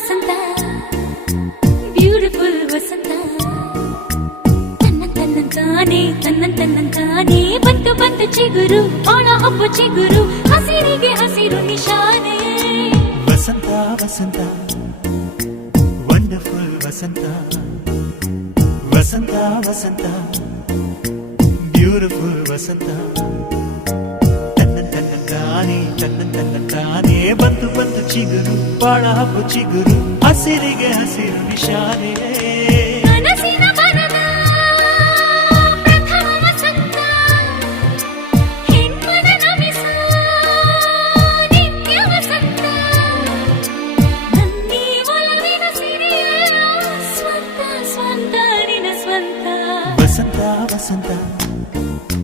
ವಸಂತ beautiful ವಸಂತ ತನ್ನಂತಾನೆ ಬಂತು ಬಂತು ಚಿಗುರು ಒಣ ಹಬ್ಬ ಚಿಗುರು ಹಸಿರಿಗೆ ಹಸಿರು ನಿಶಾನೆ ವಸಂತ ವಸಂತ ವಂಡರ್ಫುಲ್ ವಸಂತ ವಸಂತ ವಸಂತ ಬ್ಯೂಟಿಫುಲ್ ವಸಂತ ತನ್ನಂತಾನೆ ಬಂತು ಬಂತು ಚಿಗುರು ಬಾಳ ಹಬ್ಬ ಚಿಗುರು ಹಸಿರಿಗೆ ಹಸಿರು ನಿಶಾನೆ